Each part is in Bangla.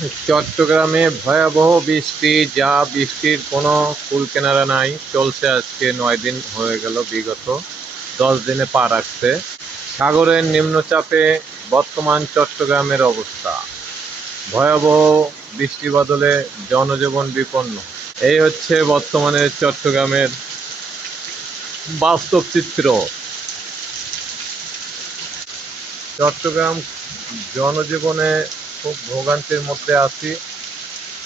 চট্টগ্রামে ভয়াবহ বৃষ্টি, যা বৃষ্টির কোনো কুল কিনারা নাই। চলছে আজকে ৯ দিন হয়ে গেল, বিগত ১০ দিনে পা রাখছে। সাগরের নিম্নচাপে বর্তমান চট্টগ্রামের অবস্থা ভয়াবহ। বৃষ্টি বদলে জনজীবন বিপন্ন। এই হচ্ছে বর্তমানে চট্টগ্রামের বাস্তব চিত্র। চট্টগ্রাম জনজীবনে খুব ভোগান্তির মধ্যে আছি।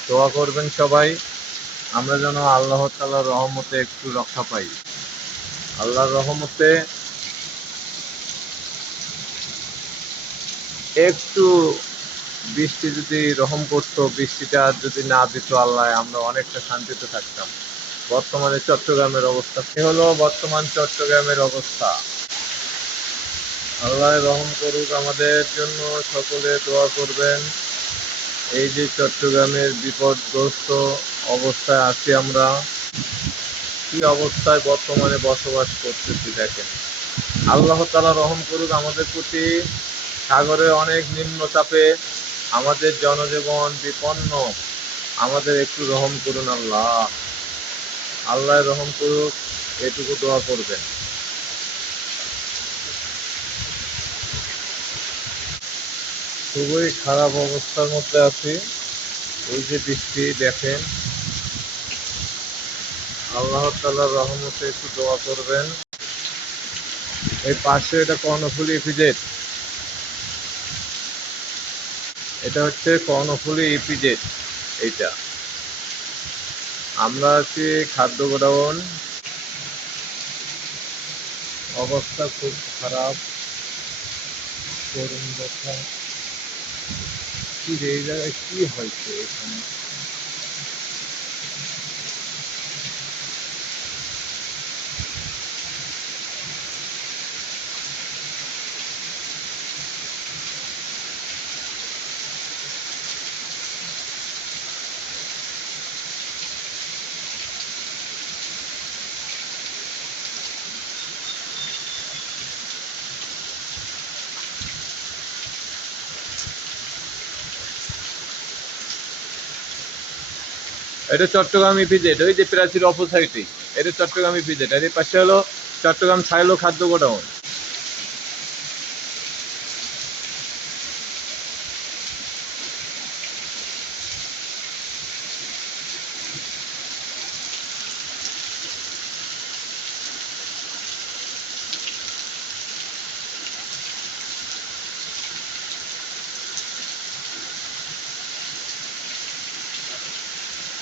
দোয়া করবেন সবাই, আমরা যেন আল্লাহ তাআলার রহমতে একটু রক্ষা পাই। আল্লাহর রহমতে একটু বৃষ্টি যদি রহম করতো, বৃষ্টিটা যদি না দিত আল্লাহ, আমরা অনেকটা শান্তিতে থাকতাম। বর্তমানে চট্টগ্রামের অবস্থা কি হলো? বর্তমান চট্টগ্রামের অবস্থা, আল্লাহ রহম করুক আমাদের জন্য। সকলে দোয়া করবেন। এই যে চট্টগ্রামের বিপদগ্রস্ত অবস্থায় আছি আমরা, কি অবস্থায় বর্তমানে বসবাস করতেছি দেখেন। আল্লাহ তাআলা রহম করুক আমাদের প্রতি। সাগরে অনেক নিম্নচাপে আমাদের জনজীবন বিপন্ন। আমাদের একটু রহম করুন আল্লাহ, আল্লাহ রহম করুক, এটুকু দোয়া করবেন। খুবই খারাপ অবস্থার মধ্যে আছি। এই যে বৃষ্টি দেখেন, আল্লাহ তাআলার রহমতে একটু দোয়া করবেন। এই পাশে এটা কর্ণফুলী ইপিজেড, এটা হচ্ছে কর্ণফুলী ইপিজেড। এইটা আমরা আছি খাদ্য গোডাউন। অবস্থা খুব খারাপ, করুণ কথা। কি রে, এই জায়গায় কি হয়েছে এখানে? এটা চট্টগ্রাম ইপিজেড, ওই যে প্রাচীর অপোসাইটে, এটা চট্টগ্রাম ইপিজেড। আর এই পাশে হলো চট্টগ্রাম ছাইলো খাদ্য গোডাউন।